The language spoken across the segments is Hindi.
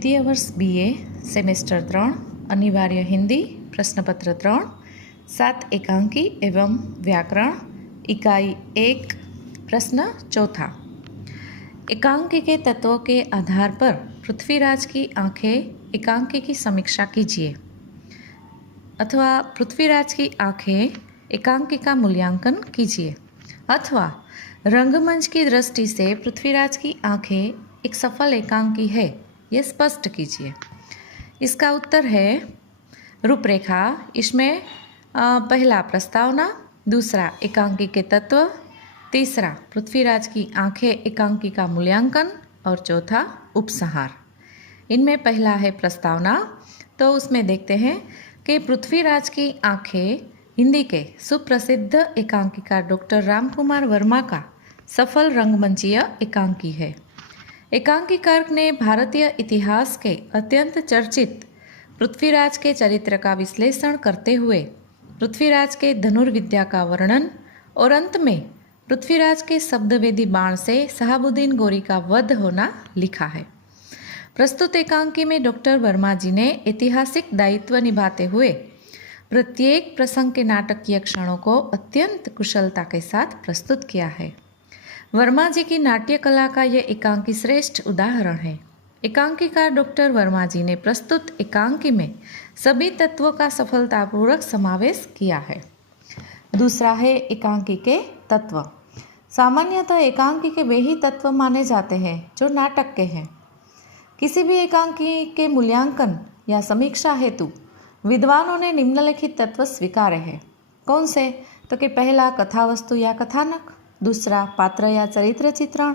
द्वितीय वर्ष BA सेमेस्टर 3 अनिवार्य हिंदी प्रश्नपत्र 3 7 एकांकी एवं व्याकरण इकाई 1 प्रश्न चौथा। एकांकी के तत्वों के आधार पर पृथ्वीराज की आंखें एकांकी की समीक्षा कीजिए, अथवा पृथ्वीराज की आंखें एकांकी का मूल्यांकन कीजिए, अथवा रंगमंच की दृष्टि से पृथ्वीराज की आंखें एक सफल एकांकी है, यह स्पष्ट कीजिए। इसका उत्तर है रूपरेखा। इसमें पहला प्रस्तावना, दूसरा एकांकी के तत्व, तीसरा पृथ्वीराज की आंखें एकांकी का मूल्यांकन और चौथा उपसंहार। इनमें पहला है प्रस्तावना, तो उसमें देखते हैं कि पृथ्वीराज की आंखें हिंदी के सुप्रसिद्ध एकांकीकार डॉक्टर रामकुमार वर्मा का सफल रंगमंचीय एकांकी है। एकांकीकार ने भारतीय इतिहास के अत्यंत चर्चित पृथ्वीराज के चरित्र का विश्लेषण करते हुए पृथ्वीराज के धनुर्विद्या का वर्णन और अंत में पृथ्वीराज के शब्दवेदी बाण से शहाबुद्दीन गोरी का वध होना लिखा है। प्रस्तुत एकांकी में डॉक्टर वर्मा जी ने ऐतिहासिक दायित्व निभाते हुए प्रत्येक प्रसंग के नाटकीय क्षणों को अत्यंत कुशलता के साथ प्रस्तुत किया है। वर्मा जी की नाट्य कला का यह एकांकी श्रेष्ठ उदाहरण है। एकांकीकार डॉक्टर वर्मा जी ने प्रस्तुत एकांकी में सभी तत्वों का सफलतापूर्वक समावेश किया है। दूसरा है एकांकी के तत्व। सामान्यतः एकांकी के वे ही तत्व माने जाते हैं जो नाटक के हैं। किसी भी एकांकी के मूल्यांकन या समीक्षा हेतु विद्वानों ने निम्नलिखित तत्व स्वीकारे हैं। कौन से? तो कि पहला कथावस्तु या कथानक, दूसरा पात्र या चरित्र चित्रण,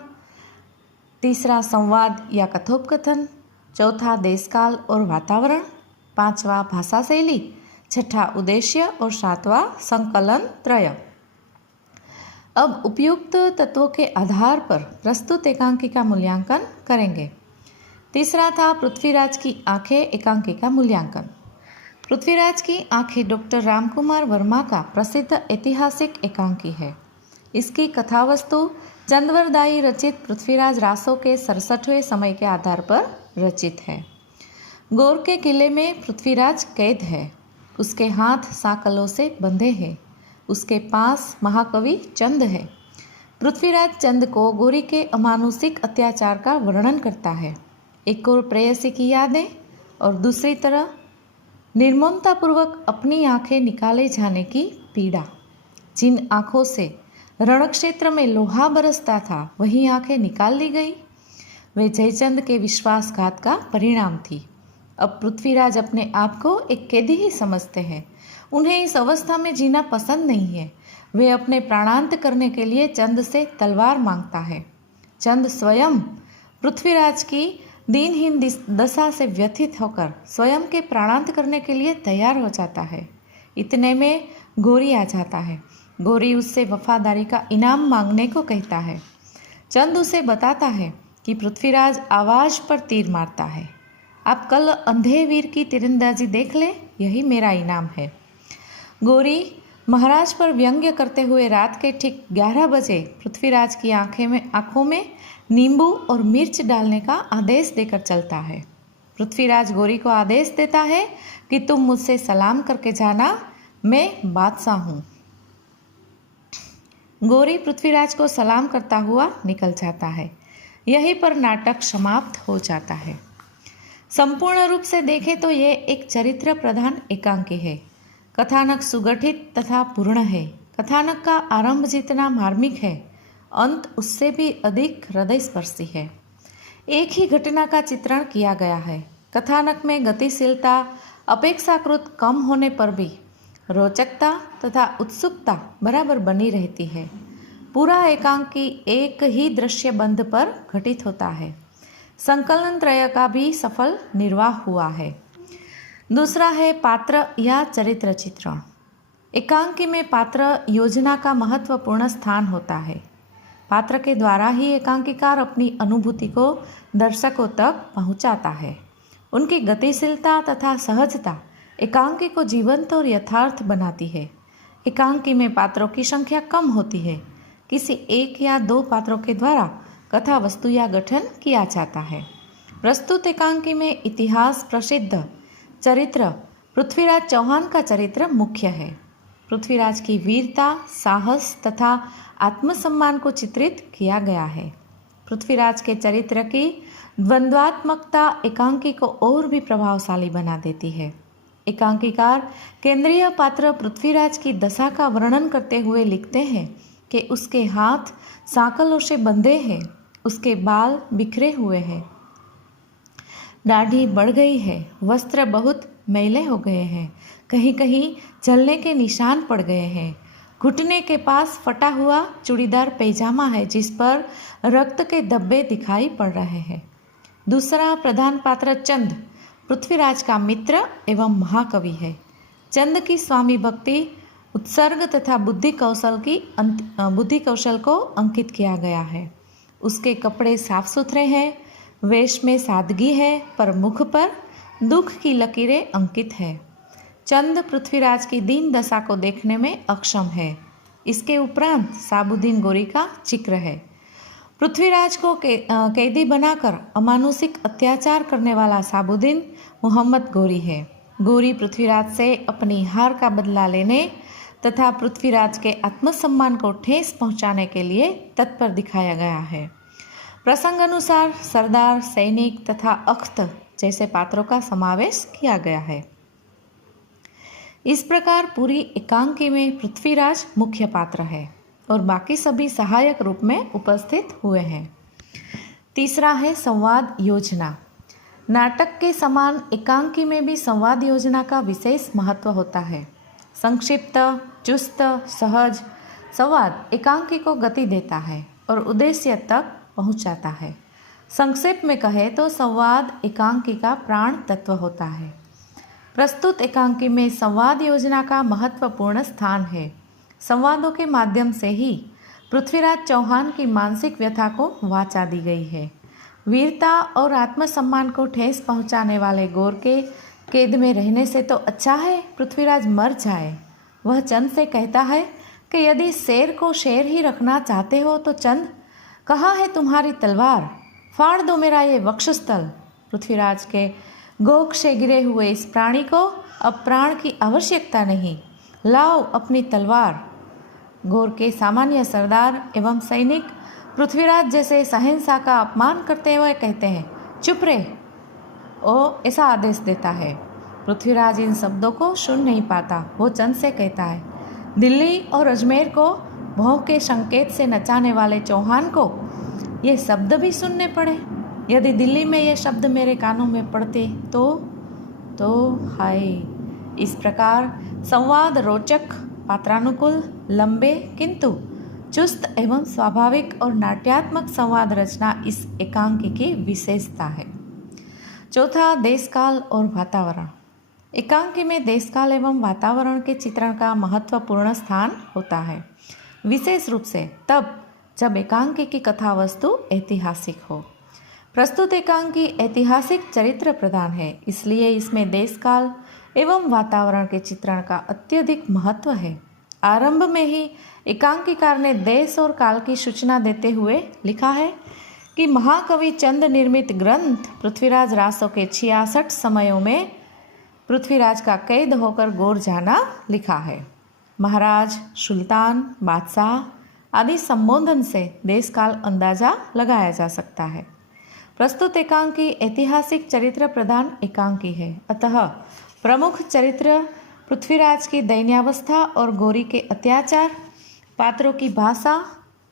तीसरा संवाद या कथोपकथन, चौथा देशकाल और वातावरण, पांचवा भाषा शैली, छठा उद्देश्य और सातवां संकलन त्रय। अब उपयुक्त तत्वों के आधार पर प्रस्तुत एकांकी का मूल्यांकन करेंगे। तीसरा था पृथ्वीराज की आंखें एकांकी का मूल्यांकन। पृथ्वीराज की आंखें डॉक्टर रामकुमार वर्मा का प्रसिद्ध ऐतिहासिक एकांकी है। इसकी कथावस्तु चंदवरदाई रचित पृथ्वीराज रासों के 67वें समय के आधार पर रचित है। गौर के किले में पृथ्वीराज कैद है। उसके हाथ साकलों से बंधे हैं। उसके पास महाकवि चंद है। पृथ्वीराज चंद को गोरी के अमानुषिक अत्याचार का वर्णन करता है। एक और प्रेयसी की यादें और दूसरी तरफ निर्ममतापूर्वक अपनी आंखें निकाले जाने की पीड़ा। जिन आंखों से रणक्षेत्र में लोहा बरसता था वही आंखें निकाल ली गई। वे जयचंद के विश्वासघात का परिणाम थी। अब पृथ्वीराज अपने आप को एक कैदी ही समझते हैं। उन्हें इस अवस्था में जीना पसंद नहीं है। वे अपने प्राणांत करने के लिए चंद से तलवार मांगता है। चंद स्वयं पृथ्वीराज की दीनहीन दशा से व्यथित होकर स्वयं के प्राणांत करने के लिए तैयार हो जाता है। इतने में गोरी आ जाता है। गोरी उससे वफादारी का इनाम मांगने को कहता है। चंद उसे बताता है कि पृथ्वीराज आवाज पर तीर मारता है। आप कल अंधे वीर की तीरंदाजी देख ले, यही मेरा इनाम है। गोरी महाराज पर व्यंग्य करते हुए रात के ठीक 11 बजे पृथ्वीराज की आंखों में नींबू और मिर्च डालने का आदेश देकर चलता है। पृथ्वीराज गोरी को आदेश देता है कि तुम मुझसे सलाम करके जाना, मैं बादशाह हूँ। गोरी पृथ्वीराज को सलाम करता हुआ निकल जाता है। यहीं पर नाटक समाप्त हो जाता है। संपूर्ण रूप से देखें तो यह एक चरित्र प्रधान एकांकी है। कथानक सुगठित तथा पूर्ण है। कथानक का आरंभ जितना मार्मिक है, अंत उससे भी अधिक हृदयस्पर्शी है। एक ही घटना का चित्रण किया गया है। कथानक में गतिशीलता अपेक्षाकृत कम होने पर भी रोचकता तथा उत्सुकता बराबर बनी रहती है। पूरा एकांकी एक ही दृश्य बंध पर घटित होता है। संकलन त्रय का भी सफल निर्वाह हुआ है। दूसरा है पात्र या चरित्र चित्रण। एकांकी में पात्र योजना का महत्वपूर्ण स्थान होता है। पात्र के द्वारा ही एकांकीकार अपनी अनुभूति को दर्शकों तक पहुंचाता है। उनकी गतिशीलता तथा सहजता एकांकी को जीवंत और यथार्थ बनाती है। एकांकी में पात्रों की संख्या कम होती है। किसी एक या दो पात्रों के द्वारा कथा वस्तु या गठन किया जाता है। प्रस्तुत एकांकी में इतिहास प्रसिद्ध चरित्र पृथ्वीराज चौहान का चरित्र मुख्य है। पृथ्वीराज की वीरता, साहस तथा आत्मसम्मान को चित्रित किया गया है। पृथ्वीराज के चरित्र की द्वंद्वात्मकता एकांकी को और भी प्रभावशाली बना देती है। एकांकीकार केंद्रीय पात्र पृथ्वीराज की दशा का वर्णन करते हुए लिखते हैं कि उसके हाथ सांकलों से बंधे हैं, उसके बाल बिखरे हुए हैं, दाढ़ी बढ़ गई है, वस्त्र बहुत मैले हो गए हैं, कहीं कहीं जलने के निशान पड़ गए हैं, घुटने के पास फटा हुआ चूड़ीदार पैजामा है जिस पर रक्त के धब्बे दिखाई पड़ रहे हैं। दूसरा प्रधान पात्र चंद पृथ्वीराज का मित्र एवं महाकवि है। चंद की स्वामी भक्ति, उत्सर्ग तथा बुद्धि कौशल को अंकित किया गया है। उसके कपड़े साफ सुथरे हैं, वेश में सादगी है, पर मुख पर दुख की लकीरें अंकित है। चंद पृथ्वीराज की दीन दशा को देखने में अक्षम है। इसके उपरांत साबुद्दीन गोरी का जिक्र है। पृथ्वीराज को कैदी बनाकर अमानुषिक अत्याचार करने वाला साबुद्दीन मोहम्मद गोरी है। गोरी पृथ्वीराज से अपनी हार का बदला लेने तथा पृथ्वीराज के आत्मसम्मान को ठेस पहुंचाने के लिए तत्पर दिखाया गया है। प्रसंग अनुसार सरदार, सैनिक तथा अख्त जैसे पात्रों का समावेश किया गया है। इस प्रकार पूरी एकांकी में पृथ्वीराज मुख्य पात्र है और बाकी सभी सहायक रूप में उपस्थित हुए हैं। तीसरा है संवाद योजना। नाटक के समान एकांकी में भी संवाद योजना का विशेष महत्व होता है। संक्षिप्त, चुस्त, सहज संवाद एकांकी को गति देता है और उद्देश्य तक पहुंचाता है। संक्षेप में कहे तो संवाद एकांकी का प्राण तत्व होता है। प्रस्तुत एकांकी में संवाद योजना का महत्वपूर्ण स्थान है। संवादों के माध्यम से ही पृथ्वीराज चौहान की मानसिक व्यथा को वाचा दी गई है। वीरता और आत्मसम्मान को ठेस पहुंचाने वाले गौर के कैद में रहने से तो अच्छा है पृथ्वीराज मर जाए। वह चंद से कहता है कि यदि शेर को शेर ही रखना चाहते हो तो चंद, कहाँ है तुम्हारी तलवार? फाड़ दो मेरा ये वक्षस्थल। पृथ्वीराज के गोख से गिरे हुए इस प्राणी को अब प्राण की आवश्यकता नहीं, लाओ अपनी तलवार। गौर के सामान्य सरदार एवं सैनिक पृथ्वीराज जैसे शहंशाह का अपमान करते हुए कहते हैं, चुप रहे, ओ ऐसा आदेश देता है। पृथ्वीराज इन शब्दों को सुन नहीं पाता। वो चंद से कहता है, दिल्ली और अजमेर को भौं के संकेत से नचाने वाले चौहान को ये शब्द भी सुनने पड़े। यदि दिल्ली में ये शब्द मेरे कानों में पड़ते तो हाय। इस प्रकार संवाद रोचक, पात्रानुकूल, लंबे किंतु चुस्त एवं स्वाभाविक और नाट्यात्मक संवाद रचना इस एकांकी की विशेषता है। चौथा, देशकाल और वातावरण। एकांकी में देशकाल एवं वातावरण के चित्रण का महत्वपूर्ण स्थान होता है, विशेष रूप से तब जब एकांकी की कथा वस्तु ऐतिहासिक हो। प्रस्तुत एकांकी ऐतिहासिक चरित्र प्रधान है, इसलिए इसमें देशकाल एवं वातावरण के चित्रण का अत्यधिक महत्व है। आरंभ में ही एकांकीकार ने देश और काल की सूचना देते हुए लिखा है कि महाकवि चंद निर्मित ग्रंथ पृथ्वीराज रासों के 66 समयों में पृथ्वीराज का कैद होकर गौर जाना लिखा है। महाराज, सुल्तान, बादशाह आदि संबोधन से देश काल अंदाजा लगाया जा सकता है। प्रस्तुत एकांकी ऐतिहासिक चरित्र प्रधान एकांकी है, अतः प्रमुख चरित्र पृथ्वीराज की दैन्यावस्था और गौरी के अत्याचार, पात्रों की भाषा,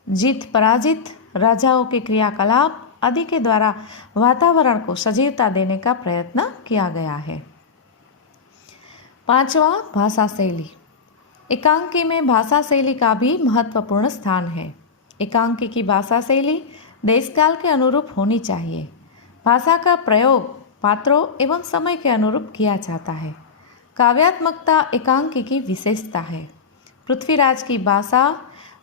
जीत पराजित, राजाओं के क्रियाकलाप आदि के द्वारा वातावरण को सजीवता देने का प्रयत्न किया गया है। पांचवा, भाषा शैली। एकांकी में भाषा शैली का भी महत्वपूर्ण स्थान है। एकांकी की भाषा शैली देशकाल के अनुरूप होनी चाहिए। भाषा का प्रयोग पात्रों एवं समय के अनुरूप किया जाता है। काव्यात्मकता एकांकी की विशेषता है। पृथ्वीराज की भाषा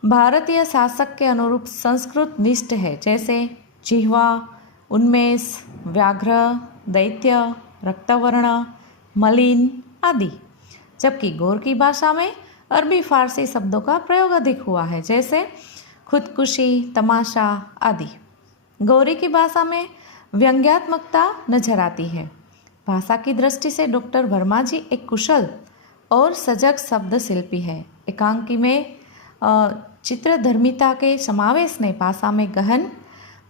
भारतीय शासक के अनुरूप संस्कृत निष्ठ है, जैसे जिह्वा, उन्मेष, व्याघ्र, दैत्य, रक्तवर्ण, मलिन आदि। जबकि गौर की भाषा में अरबी फारसी शब्दों का प्रयोग अधिक हुआ है, जैसे खुदकुशी, तमाशा आदि। गौरी की भाषा में व्यंग्यात्मकता नजर आती है। भाषा की दृष्टि से डॉक्टर वर्मा जी एक कुशल और सजग शब्द शिल्पी है। एकांकी में चित्रधर्मिता के समावेश ने भाषा में गहन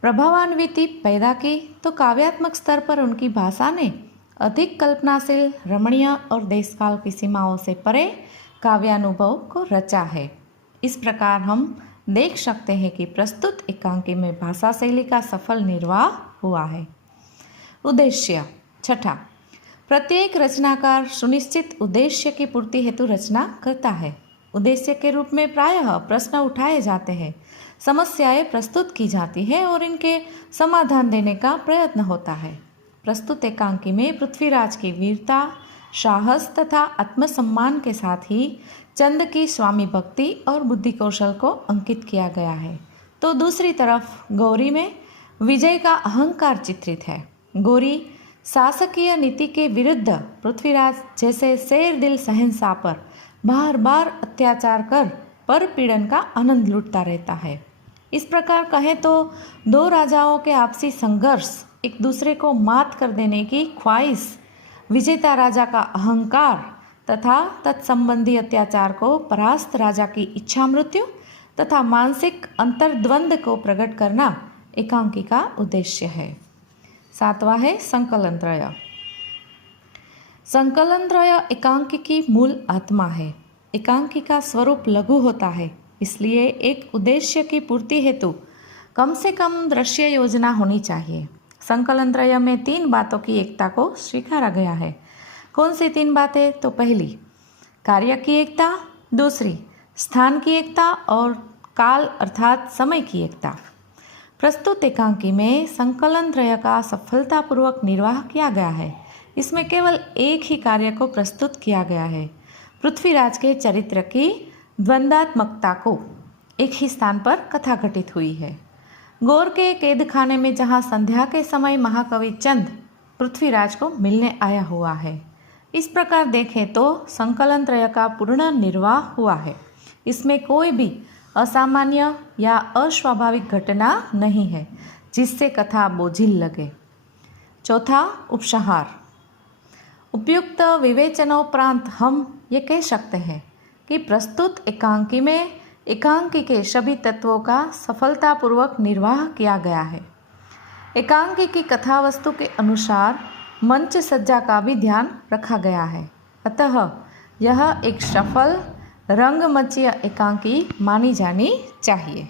प्रभावान्विति पैदा की, तो काव्यात्मक स्तर पर उनकी भाषा ने अधिक कल्पनाशील, रमणीय और देशकाल की सीमाओं से परे काव्यानुभव को रचा है। इस प्रकार हम देख सकते हैं कि प्रस्तुत एकांकी में भाषा शैली का सफल निर्वाह हुआ है। उद्देश्य छठा, प्रत्येक रचनाकार सुनिश्चित उद्देश्य की पूर्ति हेतु रचना करता है। उद्देश्य के रूप में प्रायः प्रश्न उठाए जाते हैं, समस्याएं प्रस्तुत की जाती है और इनके समाधान देने का प्रयत्न होता है। प्रस्तुत एकांकी में पृथ्वीराज की वीरता, साहस तथा आत्मसम्मान के साथ ही चंद की स्वामी भक्ति और बुद्धि कौशल को अंकित किया गया है। तो दूसरी तरफ गौरी में विजय का अहंकार चित्रित है। गौरी शासकीय नीति के विरुद्ध पृथ्वीराज जैसे शेर दिल शहंशाह पर बार बार अत्याचार कर पर पीड़न का आनंद लूटता रहता है। इस प्रकार कहें तो दो राजाओं के आपसी संघर्ष, एक दूसरे को मात कर देने की ख्वाहिश, विजेता राजा का अहंकार तथा तत्संबंधी अत्याचार को परास्त राजा की इच्छा मृत्यु तथा मानसिक अंतर्द्वंद को प्रकट करना एकांकी का उद्देश्य है। सातवां है संकलन त्रय। संकलन त्रय एकांकी की मूल आत्मा है। एकांकी का स्वरूप लघु होता है, इसलिए एक उद्देश्य की पूर्ति हेतु कम से कम दृश्य योजना होनी चाहिए। संकलन त्रय में 3 बातों की एकता को स्वीकारा गया है। कौन सी 3 बातें? तो पहली कार्य की एकता, दूसरी स्थान की एकता और काल अर्थात समय की एकता। प्रस्तुत एकांकी में संकलन त्रय का सफलतापूर्वक निर्वाह किया गया है। इसमें केवल एक ही कार्य को प्रस्तुत किया गया है। पृथ्वीराज के चरित्र की द्वंद्वात्मकता को एक ही स्थान पर कथा घटित हुई है। गौर के कैद खाने में जहाँ संध्या के समय महाकवि चंद पृथ्वीराज को मिलने आया हुआ है। इस प्रकार देखें तो संकलन त्रय का पूर्ण निर्वाह हुआ है। इसमें कोई भी असामान्य या अस्वाभाविक घटना नहीं है जिससे कथा बोझिल लगे। चौथा उपसंहार। उपयुक्त विवेचनोपरांत हम ये कह सकते हैं कि प्रस्तुत एकांकी में एकांकी के सभी तत्वों का सफलतापूर्वक निर्वाह किया गया है। एकांकी की कथा वस्तु के अनुसार मंच सज्जा का भी ध्यान रखा गया है। अतः यह एक सफल रंगमंचीय एकांकी मानी जानी चाहिए।